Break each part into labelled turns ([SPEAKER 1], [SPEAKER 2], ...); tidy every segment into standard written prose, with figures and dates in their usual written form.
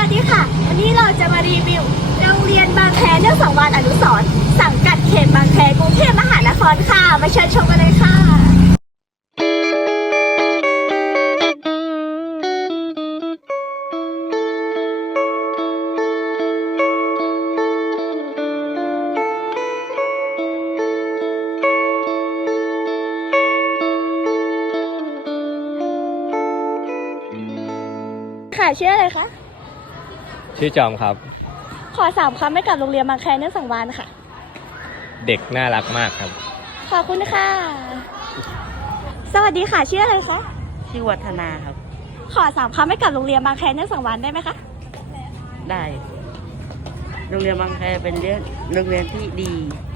[SPEAKER 1] วัสดีค่ะวันนี้เราจะมารีวิวโรงเรียนบางแคเนื่องสังวาลอนุสรณ์สังกัดเขตบางแคกรุงเทพมหานครค่ะมาเชิญชมกันเลยค่ะค่ะชื่ออะไรคะ
[SPEAKER 2] ชื่อจอมครับ
[SPEAKER 1] ขอ3 คำให้กับโรงเรียนบางแคเนื่องสังวาลค่ะ
[SPEAKER 2] เด็กน่ารักมากครับ
[SPEAKER 1] ขอบคุณค่ะสวัสดีค่ะชื่ออะไรคะ
[SPEAKER 3] ชื่อวัฒนาครับ
[SPEAKER 1] ขอ3 คำให้กับโรงเรียนบางแคเนื่องสังวาลได้ไหมคะ
[SPEAKER 3] ได้โรงเรียนบางแคเป็นโรงเรียนที่ดี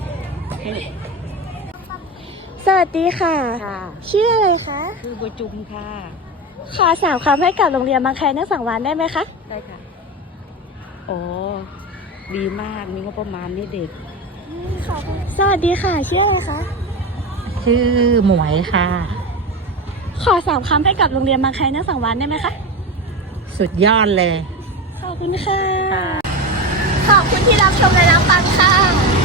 [SPEAKER 1] สวัสดีค่ะชื่ออะไรคะ
[SPEAKER 3] คือบัวจุมค่ะ
[SPEAKER 1] ขอ3 คำให้กับโรงเรียนบางแคเนื่องสังวาลได้ไหมคะ
[SPEAKER 3] ได้ค่ะโอ้ดีมากมีงบประมาณนี่เด็ก
[SPEAKER 1] สวัสดีค่ะชื่ออะไรคะ
[SPEAKER 4] ชื่อหมวยค่ะ
[SPEAKER 1] ขอ3 คำให้กับโรงเรียนบางแคเนื่องสังวาลได้ไหมคะ
[SPEAKER 4] สุดยอดเลย
[SPEAKER 1] ขอบคุณค่ะขอบคุณที่รับชมและรับฟังค่ะ